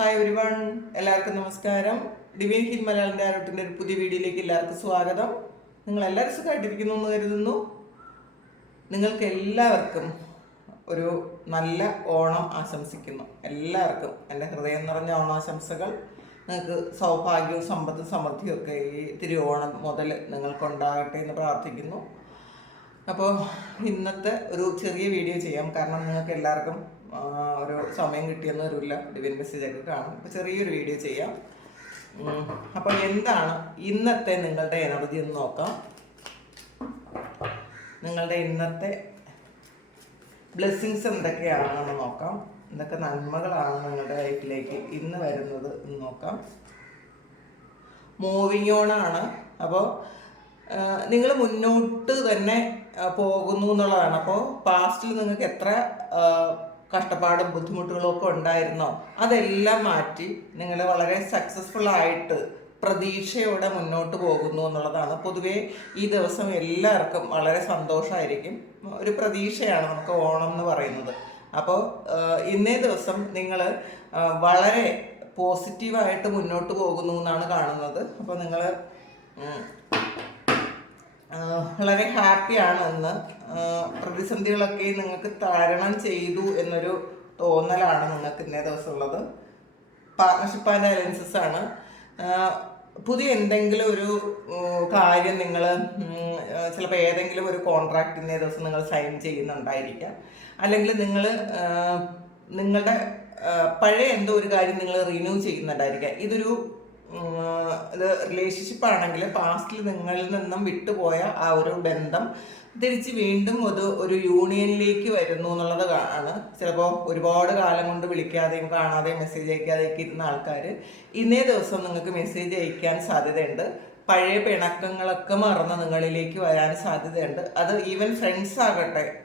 Hi ഒരുവൺ one എല്ലാവർക്കും നമസ്കാരം. Divin hill മലയാളിന്റെ ആരോട്ടിന്റെ ഒരു പുതിയ വീഡിയോയിലേക്ക് എല്ലാവർക്കും സ്വാഗതം. നിങ്ങൾ എല്ലാവരും സുഖമായിട്ടിരിക്കുന്നു എന്ന് കരുതുന്നു. നിങ്ങൾക്ക് എല്ലാവർക്കും ഒരു നല്ല ഓണം ആശംസിക്കുന്നു. എല്ലാവർക്കും എന്റെ ഹൃദയം നിറഞ്ഞ ഓണാശംസകൾ. നിങ്ങൾക്ക് സൗഭാഗ്യവും സമ്പത്തും സമൃദ്ധിയും ഒക്കെ ഈ തിരുവോണം മുതൽ നിങ്ങൾക്കുണ്ടാകട്ടെ എന്ന് പ്രാർത്ഥിക്കുന്നു. അപ്പോൾ ഇന്നത്തെ ഒരു ചെറിയ വീഡിയോ ചെയ്യാം. കാരണം നിങ്ങൾക്ക് എല്ലാവർക്കും ഒരു സമയം കിട്ടിയെന്ന് വരില്ല. ഡിവിൻ മെസ്സേജ് ഒക്കെ കാണും. അപ്പോൾ ചെറിയൊരു വീഡിയോ ചെയ്യാം. അപ്പൊ അപ്പോൾ എന്താണ് ഇന്നത്തെ നിങ്ങളുടെ എനർജി എന്ന് നോക്കാം. നിങ്ങളുടെ ഇന്നത്തെ ബ്ലെസ്സിങ്സ് എന്തൊക്കെയാണെന്ന് നോക്കാം. എന്തൊക്കെ നന്മകളാണ് നിങ്ങളുടെ ലൈഫിലേക്ക് ഇന്ന് വരുന്നത് എന്ന് നോക്കാം. മൂവിങ് ഓൺ ആണ്. അപ്പോൾ നിങ്ങൾ മുന്നോട്ട് തന്നെ പോകുന്നു എന്നുള്ളതാണ്. അപ്പോൾ പാസ്റ്റിൽ നിങ്ങൾക്ക് എത്ര കഷ്ടപ്പാടും ബുദ്ധിമുട്ടുകളും ഒക്കെ ഉണ്ടായിരുന്നോ? അതെല്ലാം മാറ്റി നിങ്ങൾ വളരെ സക്സസ്ഫുൾ ആയിട്ട് പ്രതീക്ഷയോടെ മുന്നോട്ട് പോകുന്നു എന്നുള്ളതാണ്. പൊതുവേ ഈ ദിവസം എല്ലാവർക്കും വളരെ സന്തോഷമായിരിക്കും ഒരു പ്രതീക്ഷയാണ് നമുക്ക് ഓണം എന്ന് പറയുന്നത്. അപ്പോൾ ഇന്നേ ദിവസം നിങ്ങൾ വളരെ പോസിറ്റീവായിട്ട് മുന്നോട്ട് പോകുന്നു എന്നാണ് കാണുന്നത്. അപ്പോൾ നിങ്ങൾ വളരെ ഹാപ്പിയാണ് ഇന്ന് പ്രതിസന്ധികളൊക്കെ നിങ്ങൾക്ക് തരണം ചെയ്തു എന്നൊരു തോന്നലാണ് നിങ്ങൾക്ക് ഇന്നേ ദിവസം ഉള്ളത് പാർട്ണർഷിപ്പ് ആൻഡ് അലയൻസസ് ആണ് പുതിയ എന്തെങ്കിലും ഒരു കാര്യം നിങ്ങൾ ചിലപ്പോൾ ഏതെങ്കിലും ഒരു കോൺട്രാക്ട് ഇന്നേ ദിവസം നിങ്ങൾ സൈൻ ചെയ്യുന്നുണ്ടായിരിക്കാം. അല്ലെങ്കിൽ നിങ്ങൾ നിങ്ങളുടെ പഴയ എന്തോ ഒരു കാര്യം നിങ്ങൾ റിന്യൂ ചെയ്യുന്നുണ്ടായിരിക്കാം. ഇതൊരു റിലേഷൻഷിപ്പ് ആണെങ്കിൽ പാസ്റ്റിൽ നിങ്ങളിൽ നിന്നും വിട്ടുപോയ ആ ഒരു ബന്ധം തിരിച്ച് വീണ്ടും അത് ഒരു യൂണിയനിലേക്ക് വരുന്നു എന്നുള്ളത് ആണ്. ചിലപ്പോൾ ഒരുപാട് കാലം കൊണ്ട് വിളിക്കാതെയും കാണാതെയും മെസ്സേജ് അയക്കാതെയൊക്കെ ഇരുന്ന ആൾക്കാർ ഇന്നേ ദിവസം നിങ്ങൾക്ക് മെസ്സേജ് അയക്കാൻ സാധ്യതയുണ്ട്. പഴയ പിണക്കങ്ങളൊക്കെ മറന്ന് നിങ്ങളിലേക്ക് വരാൻ സാധ്യതയുണ്ട്. അത് ഈവൻ ഫ്രണ്ട്സ് ആകട്ടെ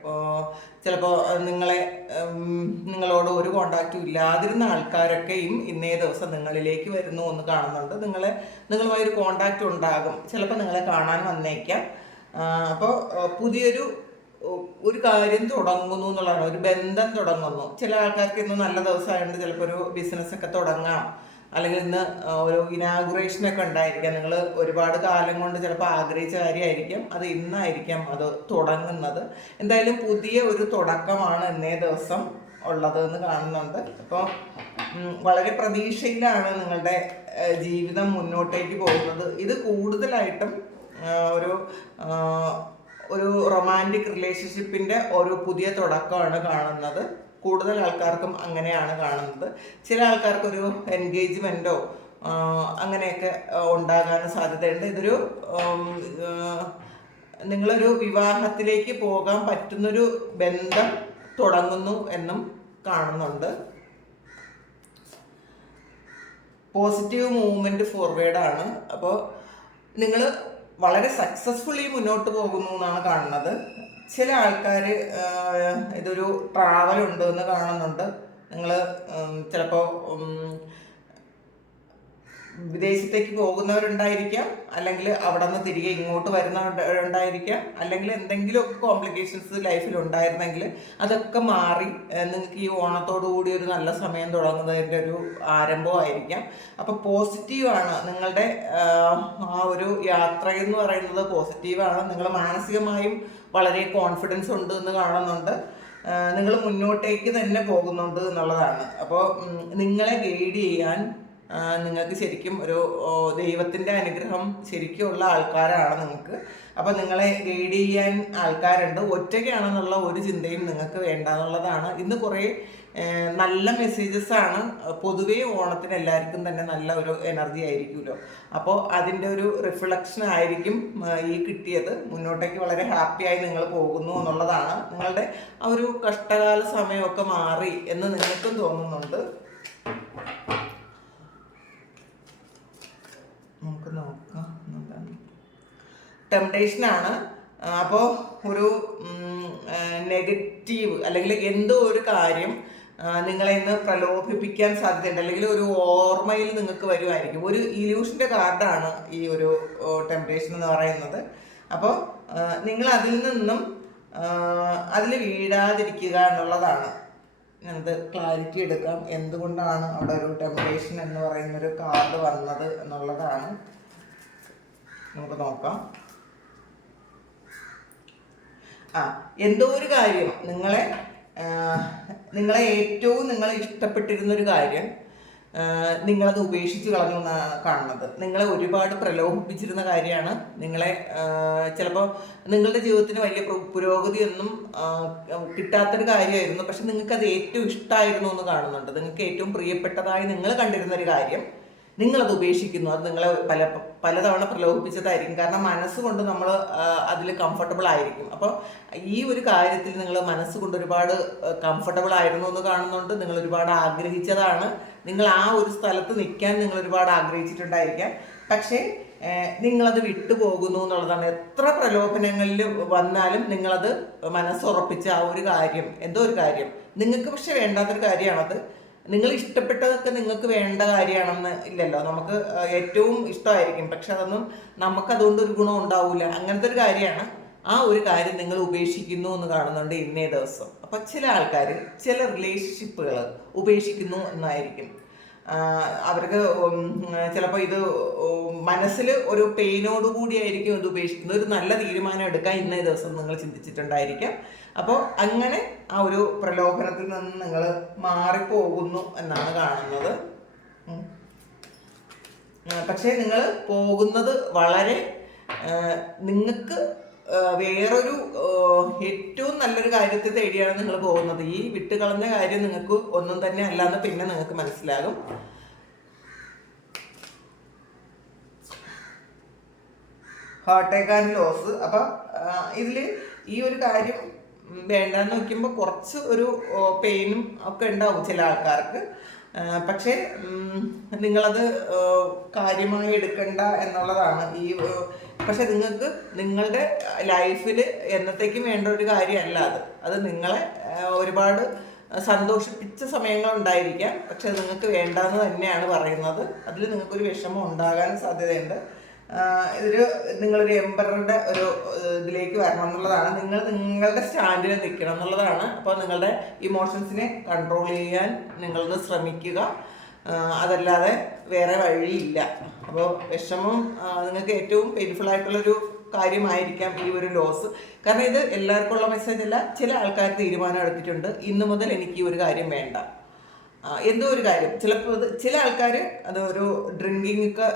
ചിലപ്പോൾ നിങ്ങളെ നിങ്ങളോട് ഒരു കോണ്ടാക്റ്റും ഇല്ലാതിരുന്ന ആൾക്കാരൊക്കെയും ഇന്നേ ദിവസം നിങ്ങളിലേക്ക് വരുന്നു എന്ന് കാണുന്നുണ്ട്. നിങ്ങളെ നിങ്ങളുമായി ഒരു കോണ്ടാക്റ്റ് ഉണ്ടാകും. ചിലപ്പോൾ നിങ്ങളെ കാണാൻ വന്നേക്കാം. അപ്പോൾ പുതിയൊരു ഒരു കാര്യം തുടങ്ങുന്നു എന്നുള്ളതാണ്. ഒരു ബന്ധം തുടങ്ങുന്നു. ചില ആൾക്കാർക്ക് ഇന്ന് നല്ല ദിവസമായതുകൊണ്ട് ചിലപ്പോൾ ഒരു ബിസിനസ്സൊക്കെ തുടങ്ങാം. അല്ലെങ്കിൽ ഇന്ന് ഒരു ഇനാഗുറേഷൻ ഒക്കെ ഉണ്ടായിരിക്കാം. നിങ്ങൾ ഒരുപാട് കാലം കൊണ്ട് ചിലപ്പോൾ ആഗ്രഹിച്ച കാര്യമായിരിക്കും അത് ഇന്നായിരിക്കാം അത് തുടങ്ങുന്നത്. എന്തായാലും പുതിയ ഒരു തുടക്കമാണ് ഇന്നേ ദിവസം ഉള്ളത് എന്ന് കാണുന്നുണ്ട് അപ്പോൾ വളരെ പ്രതീക്ഷയിലാണ് നിങ്ങളുടെ ജീവിതം മുന്നോട്ടേക്ക് പോകുന്നത്. ഇത് കൂടുതലായിട്ടും ഒരു ഒരു റൊമാന്റിക് റിലേഷൻഷിപ്പിന്റെ ഒരു പുതിയ തുടക്കമാണ് കാണുന്നത്. കൂടുതൽ ആൾക്കാർക്കും അങ്ങനെയാണ് കാണുന്നത്. ചില ആൾക്കാർക്കൊരു എൻഗേജ്മെന്റോ അങ്ങനെയൊക്കെ ഉണ്ടാകാൻ സാധ്യതയുണ്ട്. ഇതൊരു നിങ്ങളൊരു വിവാഹത്തിലേക്ക് പോകാൻ പറ്റുന്നൊരു ബന്ധം തുടങ്ങുന്നു എന്നും കാണുന്നുണ്ട്. പോസിറ്റീവ് മൂവ്മെന്റ് ഫോർവേഡ് ആണ്. അപ്പോൾ നിങ്ങൾ വളരെ സക്സസ്ഫുള്ളി മുന്നോട്ട് പോകുന്നു എന്നാണ് കാണുന്നത്. ചില ആൾക്കാർ ഇതൊരു എന്ന് കാണുന്നുണ്ട്. നിങ്ങൾ ചിലപ്പോൾ വിദേശത്തേക്ക് പോകുന്നവരുണ്ടായിരിക്കാം അല്ലെങ്കിൽ അവിടെ നിന്ന് തിരികെ ഇങ്ങോട്ട് വരുന്നവരുണ്ടായിരിക്കാം അല്ലെങ്കിൽ എന്തെങ്കിലും കോംപ്ലിക്കേഷൻസ് ലൈഫിൽ ഉണ്ടായിരുന്നെങ്കിൽ അതൊക്കെ മാറി നിങ്ങൾക്ക് ഈ ഓണത്തോടു കൂടി ഒരു നല്ല സമയം തുടങ്ങുന്നതിന്റെ ഒരു ആരംഭമായിരിക്കാം. അപ്പോൾ പോസിറ്റീവാണ് നിങ്ങളുടെ ആ ഒരു യാത്ര എന്ന് പറയുന്നത് പോസിറ്റീവാണ് നിങ്ങൾ മാനസികമായും വളരെ കോൺഫിഡൻസ് ഉണ്ട് എന്ന് കാണുന്നുണ്ട്. നിങ്ങൾ മുന്നോട്ടേക്ക് തന്നെ പോകുന്നുണ്ട് എന്നുള്ളതാണ്. അപ്പോൾ നിങ്ങളെ ഗൈഡ് ചെയ്യാൻ നിങ്ങൾക്ക് ശരിക്കും ഒരു ദൈവത്തിന്റെ അനുഗ്രഹം ശരിക്കും ഉള്ള ആൾക്കാരാണ് നിങ്ങൾക്ക്. അപ്പോൾ നിങ്ങളെ ഗൈഡ് ചെയ്യാൻ ആൾക്കാരുണ്ട്. ഒറ്റയ്ക്കാണെന്നുള്ള ഒരു ചിന്തയും നിങ്ങൾക്ക് വേണ്ട എന്നുള്ളതാണ് ഇന്ന് കുറേ നല്ല മെസ്സേജസ് ആണ്. പൊതുവേ ഓണത്തിന് എല്ലാവർക്കും തന്നെ നല്ല ഒരു എനർജി ആയിരിക്കുമല്ലോ. അപ്പോൾ അതിന്റെ ഒരു റിഫ്ലക്ഷൻ ആയിരിക്കും ഈ കിട്ടിയത്. മുന്നോട്ടേക്ക് വളരെ ഹാപ്പിയായി നിങ്ങൾ പോകുന്നു എന്നുള്ളതാണ്. നിങ്ങളുടെ ആ ഒരു കഷ്ടകാല സമയമൊക്കെ മാറി എന്ന് നിങ്ങൾക്കും തോന്നുന്നുണ്ട് നമുക്ക് നോക്കാം എന്താണ് ടെംപ്ടേഷനാണ് അപ്പോൾ ഒരു നെഗറ്റീവ് അല്ലെങ്കിൽ എന്തോ ഒരു കാര്യം നിങ്ങളെ ഇന്ന് പ്രലോഭിപ്പിക്കാൻ സാധ്യതയുണ്ട്. അല്ലെങ്കിൽ ഒരു ഓർമ്മയിൽ നിങ്ങൾക്ക് വരുമായിരിക്കും ഒരു ഇലൂഷന്റെ കാർഡാണ് ഈ ഒരു ടെംപ്ടേഷൻ എന്ന് പറയുന്നത്. അപ്പോൾ നിങ്ങൾ അതിൽ നിന്നും അതിൽ വീഴാതിരിക്കുക എന്നുള്ളതാണ്. എന്ത് ക്ലാരിറ്റി എടുക്കാം. എന്തുകൊണ്ടാണ് അവിടെ ഒരു ടെമ്പറേഷൻ എന്ന് പറയുന്നൊരു കാർഡ് വന്നത് എന്നുള്ളതാണ്. നമുക്ക് നോക്കാം. ആ എന്തോ ഒരു കാര്യം നിങ്ങളെ നിങ്ങളെ ഏറ്റവും നിങ്ങൾ ഇഷ്ടപ്പെട്ടിരുന്ന ഒരു കാര്യം നിങ്ങളത് ഉപേക്ഷിച്ച് കളഞ്ഞു എന്നാണ് കാണുന്നത്. നിങ്ങളെ ഒരുപാട് പ്രലോഭിപ്പിച്ചിരുന്ന കാര്യമാണ് നിങ്ങളെ ചിലപ്പോൾ നിങ്ങളുടെ ജീവിതത്തിന് വലിയ പ്ര- പുരോഗതിയൊന്നും കിട്ടാത്തൊരു കാര്യമായിരുന്നു. പക്ഷെ നിങ്ങൾക്കത് ഏറ്റവും ഇഷ്ടമായിരുന്നു എന്ന് കാണുന്നുണ്ട്. നിങ്ങൾക്ക് ഏറ്റവും പ്രിയപ്പെട്ടതായി നിങ്ങൾ കണ്ടിരുന്ന ഒരു കാര്യം. നിങ്ങളത് ഉപേക്ഷിക്കുന്നു. അത് നിങ്ങളെ പല പലതവണ പ്രലോഭിപ്പിച്ചതായിരിക്കും. കാരണം മനസ്സുകൊണ്ട് നമ്മൾ അതിൽ കംഫർട്ടബിൾ ആയിരിക്കും. അപ്പോൾ ഈ ഒരു കാര്യത്തിൽ നിങ്ങൾ മനസ്സുകൊണ്ട് ഒരുപാട് കംഫർട്ടബിൾ ആയിരുന്നു എന്ന് കാണുന്നുണ്ട്. നിങ്ങൾ ഒരുപാട് ആഗ്രഹിച്ചതാണ്. നിങ്ങൾ ആ ഒരു സ്ഥലത്ത് നിൽക്കാൻ നിങ്ങൾ ഒരുപാട് ആഗ്രഹിച്ചിട്ടുണ്ടായിരിക്കാം. പക്ഷേ നിങ്ങളത് വിട്ടുപോകുന്നു എന്നുള്ളതാണ്. എത്ര പ്രലോഭനങ്ങളിൽ വന്നാലും നിങ്ങളത് മനസ്സുറപ്പിച്ച ആ ഒരു കാര്യം എന്തോ ഒരു കാര്യം. നിങ്ങൾക്ക് പക്ഷെ വേണ്ടാത്തൊരു കാര്യമാണത്. നിങ്ങൾ ഇഷ്ടപ്പെട്ടതൊക്കെ നിങ്ങൾക്ക് വേണ്ട കാര്യമാണെന്ന് ഇല്ലല്ലോ. നമുക്ക് ഏറ്റവും ഇഷ്ടമായിരിക്കും. പക്ഷെ അതൊന്നും നമുക്ക് അതുകൊണ്ട് ഒരു ഗുണം ഉണ്ടാവില്ല അങ്ങനത്തെ ഒരു കാര്യമാണ് ആ ഒരു കാര്യം നിങ്ങൾ ഉപേക്ഷിക്കുന്നു എന്ന് കാണുന്നുണ്ട് ഇന്നേ ദിവസം. അപ്പം ചില ആൾക്കാർ ചില റിലേഷൻഷിപ്പുകൾ ഉപേക്ഷിക്കുന്നു എന്നായിരിക്കും. അവർക്ക് ചിലപ്പോൾ ഇത് മനസ്സിൽ ഒരു പെയിനോട് കൂടിയായിരിക്കും ഇത് ഉപേക്ഷിക്കുന്നത്. ഒരു നല്ല തീരുമാനം എടുക്കാൻ ഇന്നേ ദിവസം നിങ്ങൾ ചിന്തിച്ചിട്ടുണ്ടായിരിക്കാം. അപ്പോൾ അങ്ങനെ ആ ഒരു പ്രലോഭനത്തിൽ നിന്ന് നിങ്ങൾ മാറിപ്പോകുന്നു എന്നാണ് കാണുന്നത്. പക്ഷേ നിങ്ങൾ പോകുന്നത് വളരെ നിങ്ങൾക്ക് വേറൊരു ഏറ്റവും നല്ലൊരു കാര്യത്തെ തേടിയാണ് നിങ്ങൾ പോകുന്നത്. ഈ വിട്ടുകളഞ്ഞ കാര്യം നിങ്ങൾക്ക് ഒന്നും തന്നെ അല്ലാന്ന് പിന്നെ നിങ്ങൾക്ക് മനസ്സിലാകും. ഹാർട്ട് ആൻഡ് ലോസ് അപ്പം ഇതിൽ ഈ ഒരു കാര്യം വേണ്ട വേണ്ടാന്ന് നോക്കുമ്പോൾ കുറച്ച് ഒരു പെയിനും ഒക്കെ ഉണ്ടാവും ചില ആൾക്കാർക്ക്. പക്ഷേ നിങ്ങളത് കാര്യമായി എടുക്കണ്ട എന്നുള്ളതാണ് ഈ പക്ഷെ നിങ്ങൾക്ക് നിങ്ങളുടെ ലൈഫിൽ എന്നത്തേക്കും വേണ്ട ഒരു കാര്യമല്ല അത്. അത് നിങ്ങളെ ഒരുപാട് സന്തോഷിപ്പിച്ച സമയങ്ങൾ ഉണ്ടായിരിക്കാം പക്ഷെ നിങ്ങൾക്ക് വേണ്ടാന്ന് തന്നെയാണ് പറയുന്നത്. അതിൽ നിങ്ങൾക്കൊരു വിഷമം ഉണ്ടാകാൻ സാധ്യതയുണ്ട്. ഇതൊരു നിങ്ങളൊരു എംബറുടെ ഒരു ഇതിലേക്ക് വരണം എന്നുള്ളതാണ്. നിങ്ങൾ നിങ്ങളുടെ സ്റ്റാൻഡിൽ നിൽക്കണം എന്നുള്ളതാണ്. അപ്പോൾ നിങ്ങളുടെ ഇമോഷൻസിനെ കൺട്രോൾ ചെയ്യാൻ നിങ്ങളത് ശ്രമിക്കുക. അതല്ലാതെ വേറെ വഴിയില്ല. അപ്പോൾ വിഷമം നിങ്ങൾക്ക് ഏറ്റവും പെയിൻഫുൾ ആയിട്ടുള്ളൊരു കാര്യമായിരിക്കാം ഈ ഒരു ലോസ് കാരണം ഇത് എല്ലാവർക്കും ഉള്ള മെസ്സേജ് അല്ല ചില ആൾക്കാർ തീരുമാനം എടുത്തിട്ടുണ്ട്. ഇന്നു മുതൽ എനിക്ക് ഈ ഒരു കാര്യം വേണ്ട. എന്തോ ഒരു കാര്യം. ചിലപ്പോൾ ചില ആൾക്കാർ അത് ഒരു ഡ്രിങ്കിങ് ഒക്കെ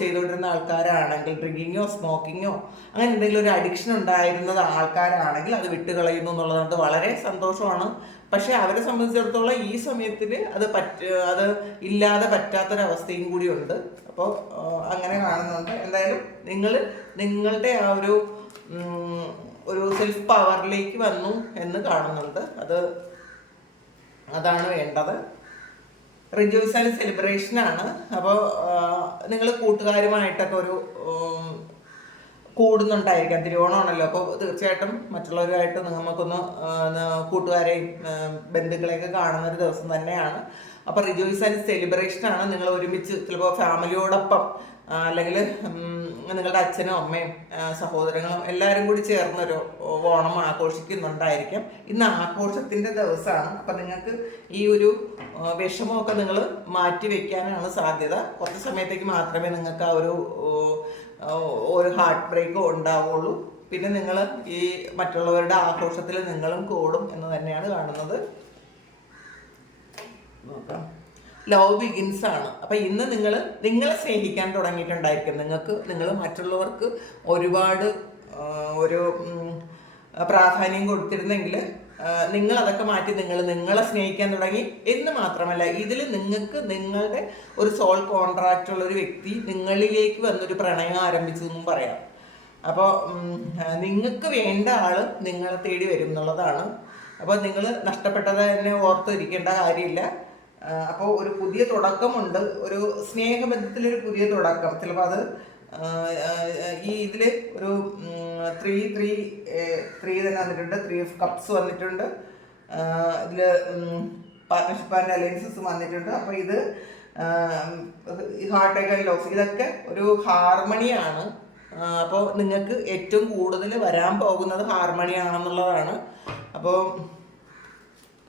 ചെയ്തുകൊണ്ടിരുന്ന ആൾക്കാരാണെങ്കിൽ ഡ്രിങ്കിങ്ങോ സ്മോക്കിങ്ങോ അങ്ങനെ എന്തെങ്കിലും ഒരു അഡിക്ഷൻ ഉണ്ടായിരുന്നത് ആൾക്കാരാണെങ്കിൽ അത് വിട്ടുകളയുന്നു എന്നുള്ളത് വളരെ സന്തോഷമാണ്. പക്ഷേ അവരെ സംബന്ധിച്ചിടത്തോളം ഈ സമയത്തിൽ അത് പറ്റ അത് ഇല്ലാതെ പറ്റാത്തൊരവസ്ഥയും കൂടി ഉണ്ട്. അപ്പോൾ അങ്ങനെ കാണുന്നുണ്ട്. എന്തായാലും നിങ്ങൾ നിങ്ങളുടെ ആ ഒരു ഒരു സെൽഫ് പവറിലേക്ക് വന്നു എന്ന് കാണുന്നുണ്ട്. അത് അതാണ് വേണ്ടത്. ആൻഡ് സെലിബ്രേഷൻ ആണ്. അപ്പോൾ നിങ്ങൾ കൂട്ടുകാരുമായിട്ടൊക്കെ ഒരു കൂടുന്നുണ്ടായിരിക്കാം. തിരുവോണമാണല്ലോ. അപ്പോൾ തീർച്ചയായിട്ടും മറ്റുള്ളവരുമായിട്ട് നമുക്കൊന്ന് കൂട്ടുകാരെയും ബന്ധുക്കളെയൊക്കെ കാണുന്ന ഒരു ദിവസം തന്നെയാണ്. അപ്പോൾ റിജോയ്സ് ആൻഡ് സെലിബ്രേഷൻ ആണ്. നിങ്ങൾ ഒരുമിച്ച് ചിലപ്പോൾ ഫാമിലിയോടൊപ്പം അല്ലെങ്കിൽ നിങ്ങളുടെ അച്ഛനും അമ്മയും സഹോദരങ്ങളും എല്ലാവരും കൂടി ചേർന്നൊരു ഓണം ആഘോഷിക്കുന്നുണ്ടായിരിക്കും. ഇന്ന് ആഘോഷത്തിന്റെ ദിവസമാണ്. അപ്പം നിങ്ങൾക്ക് ഈ ഒരു വിഷമമൊക്കെ നിങ്ങൾ മാറ്റി വെക്കാനാണ് സാധ്യത. കുറച്ച് സമയത്തേക്ക് മാത്രമേ നിങ്ങൾക്ക് ആ ഒരു ഒരു ഹാർട്ട് ബ്രേക്ക് ഉണ്ടാവുള്ളൂ. പിന്നെ നിങ്ങൾ ഈ മറ്റുള്ളവരുടെ ആഘോഷത്തിൽ നിങ്ങളും കൂടും എന്ന് തന്നെയാണ് കാണുന്നത്. നോക്കാം. ലവ് ബിഗിൻസ് ആണ്. അപ്പൊ ഇന്ന് നിങ്ങൾ നിങ്ങളെ സ്നേഹിക്കാൻ തുടങ്ങിയിട്ടുണ്ടായിരിക്കും. നിങ്ങൾക്ക് നിങ്ങൾ മറ്റുള്ളവർക്ക് ഒരുപാട് ഒരു പ്രാധാന്യം കൊടുത്തിരുന്നെങ്കിൽ നിങ്ങൾ അതൊക്കെ മാറ്റി നിങ്ങൾ നിങ്ങളെ സ്നേഹിക്കാൻ തുടങ്ങി എന്ന് മാത്രമല്ല ഇതിൽ നിങ്ങൾക്ക് നിങ്ങളുടെ ഒരു സോൾ കോൺട്രാക്റ്റ് ഉള്ള ഒരു വ്യക്തി നിങ്ങളിലേക്ക് വന്നൊരു പ്രണയം ആരംഭിച്ചു എന്നും പറയാം. അപ്പോൾ നിങ്ങൾക്ക് വേണ്ട ആൾ നിങ്ങളെ തേടി വരും എന്നുള്ളതാണ്. അപ്പോൾ നിങ്ങൾ നഷ്ടപ്പെട്ടത് തന്നെ ഓർത്തിരിക്കേണ്ട കാര്യമില്ല. അപ്പോൾ ഒരു പുതിയ തുടക്കമുണ്ട്. ഒരു സ്നേഹബന്ധത്തിൽ ഒരു പുതിയ തുടക്കം. ചിലപ്പോൾ അത് ഈ ഇതിൽ ഒരു ത്രീ ത്രീ ത്രീ തന്നെ വന്നിട്ടുണ്ട്. ത്രീ ഓഫ് കപ്സ് വന്നിട്ടുണ്ട്. ഇതിൽ പാർട്ട്ണർഷിപ്പ് ആൻഡ് അലയൻസസ് വന്നിട്ടുണ്ട്. അപ്പോൾ ഇത് ഹാർട്ട് ആൻഡ് ലോസ് ഇതൊക്കെ ഒരു ഹാർമണിയാണ് അപ്പോൾ നിങ്ങൾക്ക് ഏറ്റവും കൂടുതൽ വരാൻ പോകുന്നത് ഹാർമണിയാണെന്നുള്ളതാണ് അപ്പോൾ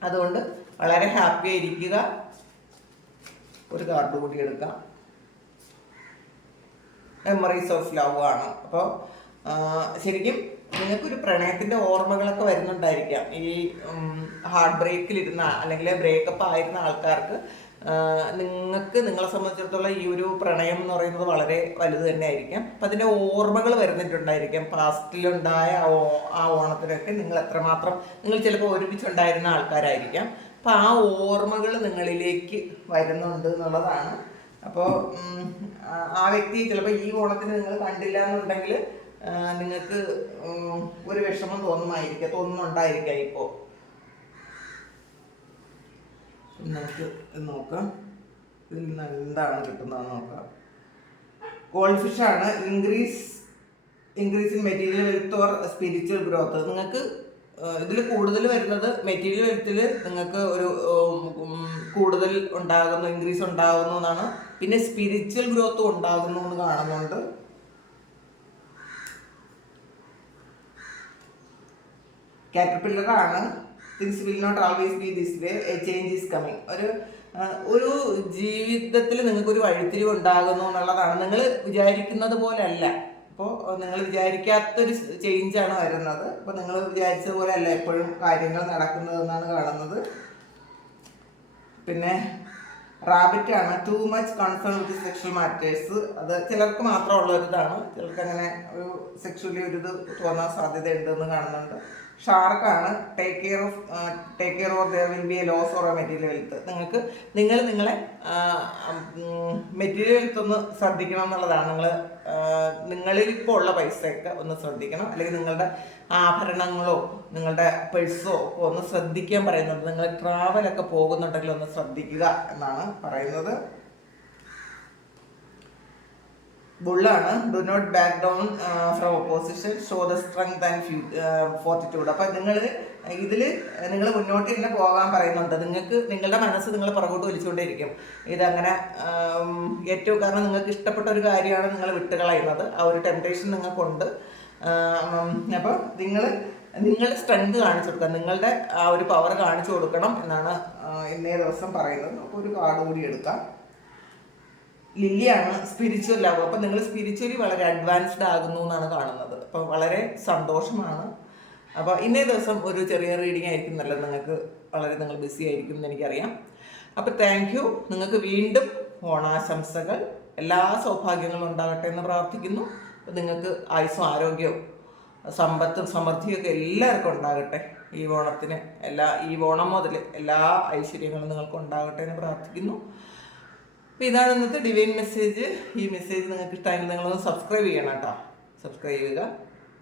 അതുകൊണ്ട് വളരെ ഹാപ്പി ആയിരിക്കുക ഒരു കാർഡ് കൂടി എടുക്കാം. മെമ്മറീസ് ഓഫ് ലവ് ആണ്. അപ്പോൾ ശരിക്കും നിങ്ങൾക്കൊരു പ്രണയത്തിന്റെ ഓർമ്മകളൊക്കെ വരുന്നുണ്ടായിരിക്കാം. ഈ ഹാർട്ട് ബ്രേക്കിലിരുന്ന അല്ലെങ്കിൽ ബ്രേക്കപ്പ് ആയിരുന്ന ആൾക്കാർക്ക് നിങ്ങൾക്ക് നിങ്ങളെ സംബന്ധിച്ചിടത്തോളം ഈ ഒരു പ്രണയം എന്ന് പറയുന്നത് വളരെ വലുത് തന്നെ ആയിരിക്കാം അപ്പം അതിന്റെ ഓർമ്മകൾ വരുന്നിട്ടുണ്ടായിരിക്കാം. പാസ്റ്റിലുണ്ടായ ആ ഓണത്തിനൊക്കെ നിങ്ങൾ എത്രമാത്രം നിങ്ങൾ ചിലപ്പോൾ ഒരുമിച്ചുണ്ടായിരുന്ന ആൾക്കാരായിരിക്കാം. അപ്പം ആ ഓർമ്മകൾ നിങ്ങളിലേക്ക് വരുന്നുണ്ട് എന്നുള്ളതാണ്. അപ്പോൾ ആ വ്യക്തി ചിലപ്പോൾ ഈ ഓണത്തിന് നിങ്ങൾ കണ്ടില്ല എന്നുണ്ടെങ്കിൽ നിങ്ങൾക്ക് ഒരു വിഷമം തോന്നുമായിരിക്കാം തോന്നുന്നുണ്ടായിരിക്കാം ഇപ്പോൾ. നമുക്ക് നോക്കാം. ഇതിൽ നിന്ന് നോക്കാം ഗോൾഡ് ഫിഷ് ആണ് increase increase in material wealth or spiritual growth. നിങ്ങൾക്ക് ഇതിൽ കൂടുതൽ വരുന്നത് മെറ്റീരിയൽ വെൽത്തിൽ നിങ്ങൾക്ക് ഒരു കൂടുതൽ ഉണ്ടാകുന്നു ഇൻക്രീസ് ഉണ്ടാകുന്നു എന്നാണ്. പിന്നെ സ്പിരിച്വൽ ഗ്രോത്തും ഉണ്ടാകുന്നു എന്ന് കാണുന്നുണ്ട്. കാറ്റർപില്ലർ ആണ് things will not always be this way a change is coming ഒരു ഒരു ജീവിതത്തിൽ നിങ്ങൾക്ക് ഒരു വഴിത്തിരിവ് ഉണ്ടാകുന്നു എന്നുള്ളതാണ്. നിങ്ങൾ വിചാരിക്കുന്നത് പോലെയല്ല. അപ്പോൾ നിങ്ങൾ വിചാരിക്കാത്തൊരു ചേഞ്ചാണ് വരുന്നത്. അപ്പോൾ നിങ്ങൾ വിചാരിച്ചത് പോലെ അല്ല എപ്പോഴും കാര്യങ്ങൾ നടക്കുന്നതെന്നാണ് കാണുന്നത്. പിന്നെ റാബിറ്റ് ആണ് too much concern with sexual matters അത് ചിലർക്ക് മാത്രമുള്ള ഒരു ഇതാണ്. ചിലർക്ക് അങ്ങനെ ഒരു സെക്ഷലി ഒരു ഇത് തോന്നാൻ സാധ്യത ഉണ്ടെന്ന് കാണുന്നുണ്ട്. ഷാർക്കാണ്. Take care of take care of there will be a loss or a material health നിങ്ങൾക്ക് നിങ്ങൾ നിങ്ങളെ മെറ്റീരിയൽ ഹെൽത്ത് ഒന്ന് ശ്രദ്ധിക്കണം എന്നുള്ളതാണ്. നിങ്ങൾ നിങ്ങളിൽ ഇപ്പോൾ ഉള്ള പൈസയൊക്കെ ഒന്ന് ശ്രദ്ധിക്കണം. അല്ലെങ്കിൽ നിങ്ങളുടെ ആഭരണങ്ങളോ നിങ്ങളുടെ പേഴ്സോ ഒക്കെ ഒന്ന് ശ്രദ്ധിക്കാൻ പറയുന്നുണ്ട്. നിങ്ങൾ ട്രാവലൊക്കെ പോകുന്നുണ്ടെങ്കിൽ ഒന്ന് ശ്രദ്ധിക്കുക എന്നാണ് പറയുന്നത്. ബുള്ളാണ്. Do not back down from opposition show the strength and fortitude അപ്പം നിങ്ങൾ ഇതിൽ നിങ്ങൾ മുന്നോട്ട് തന്നെ പോകാൻ പറയുന്നുണ്ട്. നിങ്ങൾക്ക് നിങ്ങളുടെ മനസ്സ് നിങ്ങൾ പുറകോട്ട് വലിച്ചുകൊണ്ടേയിരിക്കും. ഇതങ്ങനെ ഏറ്റവും കാരണം നിങ്ങൾക്ക് ഇഷ്ടപ്പെട്ട ഒരു കാര്യമാണ് നിങ്ങൾ വിട്ടുകളയുന്നത്. ആ ഒരു ടെംപ്ടേഷൻ നിങ്ങൾക്കുണ്ട്. അപ്പോൾ നിങ്ങൾ നിങ്ങളുടെ സ്ട്രെങ്ത് കാണിച്ചു കൊടുക്കുക. നിങ്ങളുടെ ആ ഒരു പവർ കാണിച്ചു കൊടുക്കണം എന്നാണ് ഇന്നേ ദിവസം പറയുന്നത്. അപ്പോൾ ഒരു കാർഡ് കൂടി എടുക്കാം. ലില്ലിയാണ് സ്പിരിച്വൽ ലവ് അപ്പം നിങ്ങൾ സ്പിരിച്വലി വളരെ അഡ്വാൻസ്ഡ് ആകുന്നു എന്നാണ് കാണുന്നത്. അപ്പം വളരെ സന്തോഷമാണ്. അപ്പോൾ ഇന്നേ ദിവസം ഒരു ചെറിയ റീഡിംഗ് ആയിരിക്കും. നല്ലത് നിങ്ങൾക്ക് വളരെ നിങ്ങൾ ബിസി ആയിരിക്കും എന്ന് എനിക്കറിയാം. അപ്പോൾ താങ്ക് യു നിങ്ങൾക്ക് വീണ്ടും ഓണാശംസകൾ. എല്ലാ സൗഭാഗ്യങ്ങളും ഉണ്ടാകട്ടെ എന്ന് പ്രാർത്ഥിക്കുന്നു. നിങ്ങൾക്ക് ആയുസ്സും ആരോഗ്യവും സമ്പത്തും സമൃദ്ധിയൊക്കെ എല്ലാവർക്കും ഉണ്ടാകട്ടെ. ഈ ഓണത്തിന് എല്ലാ ഈ ഓണം മുതൽ എല്ലാ ഐശ്വര്യങ്ങളും നിങ്ങൾക്ക് ഉണ്ടാകട്ടെ എന്ന് പ്രാർത്ഥിക്കുന്നു. അപ്പോൾ ഇതാണ് ഇന്നത്തെ ഡിവൈൻ മെസ്സേജ് ഈ മെസ്സേജ് നിങ്ങൾക്ക് ഇഷ്ടമായി നിങ്ങളൊന്ന് സബ്സ്ക്രൈബ് ചെയ്യണം കേട്ടോ. സബ്സ്ക്രൈബ് ചെയ്യുക.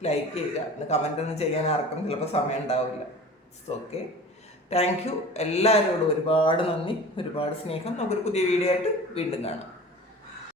ലൈക്ക് ചെയ്യുക. കമന്റ് ഒന്നും ചെയ്യാൻ ആർക്കും ചിലപ്പോൾ സമയം ഉണ്ടാവില്ല. ഇറ്റ്സ് ഓക്കെ താങ്ക് യു എല്ലാവരോടും ഒരുപാട് നന്ദി. ഒരുപാട് സ്നേഹം. നമുക്കൊരു പുതിയ വീഡിയോ ആയിട്ട് വീണ്ടും കാണാം.